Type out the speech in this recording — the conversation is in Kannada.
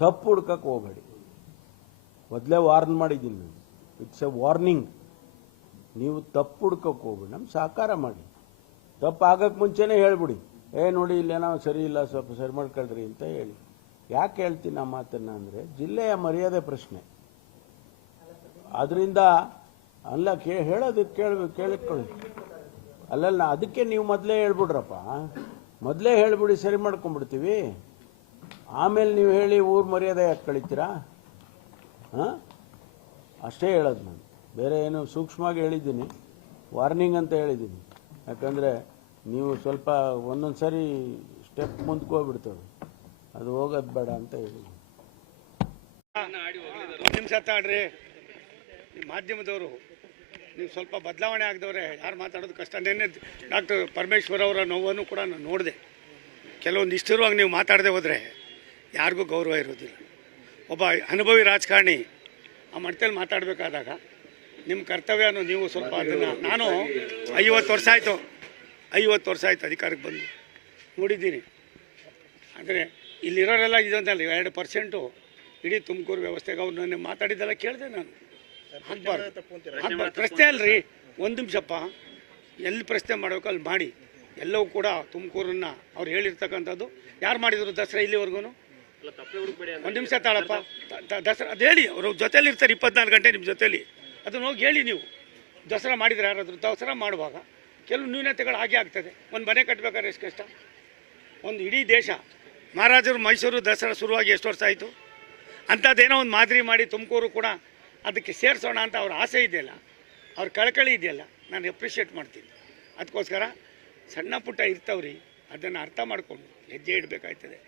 ತಪ್ಪು ಹುಡ್ಕಕ್ಕೆ ಹೋಗಬೇಡಿ. ಮೊದಲೇ ವಾರ್ನ್ ಮಾಡಿದ್ದೀನಿ ನಾನು. ಇಟ್ಸ್ ಎ ವಾರ್ನಿಂಗ್ ನೀವು ತಪ್ಪು ಹುಡ್ಕಕ್ಕೆ ಹೋಗ್ಬೇಡಿ. ನಮ್ಮ ಸಹಕಾರ ಮಾಡಿ. ತಪ್ಪು ಆಗಕ್ಕೆ ಮುಂಚೆನೇ ಹೇಳ್ಬಿಡಿ. ಏ, ನೋಡಿ, ಇಲ್ಲೇನೋ ಸರಿ ಇಲ್ಲ, ಸ್ವಲ್ಪ ಸರಿ ಮಾಡ್ಕೊಳ್ರಿ ಅಂತ ಹೇಳಿ. ಯಾಕೆ ಹೇಳ್ತೀನಿ ಆ ಮಾತನ್ನು ಅಂದರೆ, ಜಿಲ್ಲೆಯ ಮರ್ಯಾದೆ ಪ್ರಶ್ನೆ. ಅದರಿಂದ, ಅಲ್ಲ, ಕೇ ಹೇಳೋದಕ್ಕೆ ಕೇಳಿ, ಕೇಳಿಕೊಳ್ಳಿ. ಅಲ್ಲಲ್ಲ, ಅದಕ್ಕೆ ನೀವು ಮೊದಲೇ ಹೇಳ್ಬಿಡ್ರಪ್ಪ. ಮೊದಲೇ ಹೇಳ್ಬಿಡಿ, ಸರಿ ಮಾಡ್ಕೊಂಡ್ಬಿಡ್ತೀವಿ. ಆಮೇಲೆ ನೀವು ಹೇಳಿ ಊರು ಮರ್ಯಾದೆ ಯಾಕೆ ಕಳೀತೀರಾ? ಹಾಂ? ಅಷ್ಟೇ ಹೇಳೋದು ನಾನು. ಬೇರೆ ಏನು ಸೂಕ್ಷ್ಮವಾಗಿ ಹೇಳಿದ್ದೀನಿ. ವಾರ್ನಿಂಗ್ ಅಂತ ಹೇಳಿದ್ದೀನಿ. ಯಾಕಂದರೆ ನೀವು ಸ್ವಲ್ಪ ಒಂದೊಂದು ಸಾರಿ ಸ್ಟೆಪ್ ಮುಂದಕ್ಕೆ ಅದು ಹೋಗೋದು ಬೇಡ ಅಂತ ಹೇಳಿದ್ದೀನಿ ನಿಮಿಷ ತಾಡ್ರಿ ಮಾಧ್ಯಮದವರು, ನೀವು ಸ್ವಲ್ಪ ಬದಲಾವಣೆ ಆಗದವ್ರೆ, ಯಾರು ಮಾತಾಡೋದು ಕಷ್ಟ. ನಿನ್ನೆ ಡಾಕ್ಟರ್ ಪರಮೇಶ್ವರ್ ಅವರ ನೋವನ್ನು ಕೂಡ ನಾನು ನೋಡಿದೆ. ಕೆಲವೊಂದು ಇಷ್ಟಿರುವಾಗ ನೀವು ಮಾತಾಡದೆ ಹೋದರೆ ಯಾರಿಗೂ ಗೌರವ ಇರೋದಿಲ್ಲ. ಒಬ್ಬ ಅನುಭವಿ ರಾಜಕಾರಣಿ, ಆ ಮಟ್ಟದಲ್ಲಿ ಮಾತಾಡಬೇಕಾದಾಗ ನಿಮ್ಮ ಕರ್ತವ್ಯನು ನೀವು ಸ್ವಲ್ಪ ಅದನ್ನು ನಾನು ಐವತ್ತು ವರ್ಷ ಆಯಿತು, ಐವತ್ತು ವರ್ಷ ಆಯಿತು ಅಧಿಕಾರಕ್ಕೆ ಬಂದು ನೋಡಿದ್ದೀನಿ. ಅಂದರೆ ಇಲ್ಲಿರೋರೆಲ್ಲ ಇದೊಂದಲ್ಲ ಎರಡು ಪರ್ಸೆಂಟು ಇಡೀ ತುಮಕೂರು ವ್ಯವಸ್ಥೆಗೆ ಅವ್ರು ನನ್ನ ಮಾತಾಡಿದ್ದೆಲ್ಲ ಕೇಳಿದೆ ನಾನು. ಹಾಕ್ಬಾರ್ದು. ಪ್ರಶ್ನೆ ಅಲ್ರಿ, ಒಂದು ನಿಮಿಷಪ್ಪ. ಎಲ್ಲಿ ಪ್ರಶ್ನೆ ಮಾಡಬೇಕು ಅಲ್ಲಿ ಮಾಡಿ. ಎಲ್ಲವೂ ಕೂಡ ತುಮಕೂರನ್ನು ಅವ್ರು ಹೇಳಿರ್ತಕ್ಕಂಥದ್ದು. ಯಾರು ಮಾಡಿದರು ದಸರಾ ಇಲ್ಲಿವರೆಗೂ ಒಂದು ನಿಮಿಷ ತಾಳಪ್ಪ. ದಸರಾ ಅದು ಹೇಳಿ ಅವರು ಜೊತೆಲಿ ಇರ್ತಾರೆ ಇಪ್ಪತ್ನಾಲ್ಕು ಗಂಟೆ ನಿಮ್ಮ ಜೊತೇಲಿ. ಅದನ್ನ ಹೋಗಿ ಹೇಳಿ ನೀವು. ದಸರಾ ಮಾಡಿದ್ರೆ ಯಾರಾದರೂ ದಸರಾ ಮಾಡುವಾಗ ಕೆಲವು ನ್ಯೂನತೆಗಳು ಹಾಗೆ ಆಗ್ತದೆ. ಒಂದು ಮನೆ ಕಟ್ಟಬೇಕಾದ್ರೆ ಎಷ್ಟು ಕಷ್ಟ? ಒಂದು ಇಡೀ ದೇಶ. ಮಹಾರಾಜರು ಮೈಸೂರು ದಸರಾ ಶುರುವಾಗಿ ಎಷ್ಟು ವರ್ಷ ಆಯಿತು? ಅಂಥದ್ದೇನೋ ಒಂದು ಮಾದರಿ ಮಾಡಿ ತುಮಕೂರು ಕೂಡ ಅದಕ್ಕೆ ಸೇರಿಸೋಣ ಅಂತ ಅವ್ರ ಆಸೆ ಇದೆಯಲ್ಲ ಅವ್ರ ಕಳಕಳಿ ಇದೆಯಲ್ಲ ನಾನು ಅಪ್ರಿಷಿಯೇಟ್ ಮಾಡ್ತೀನಿ. ಅದಕ್ಕೋಸ್ಕರ ಸಣ್ಣ ಪುಟ್ಟ ಇರ್ತವ್ರಿ ಅದನ್ನು ಅರ್ಥ ಮಾಡಿಕೊಂಡು ಹೆಜ್ಜೆ ಇಡಬೇಕಾಗ್ತದೆ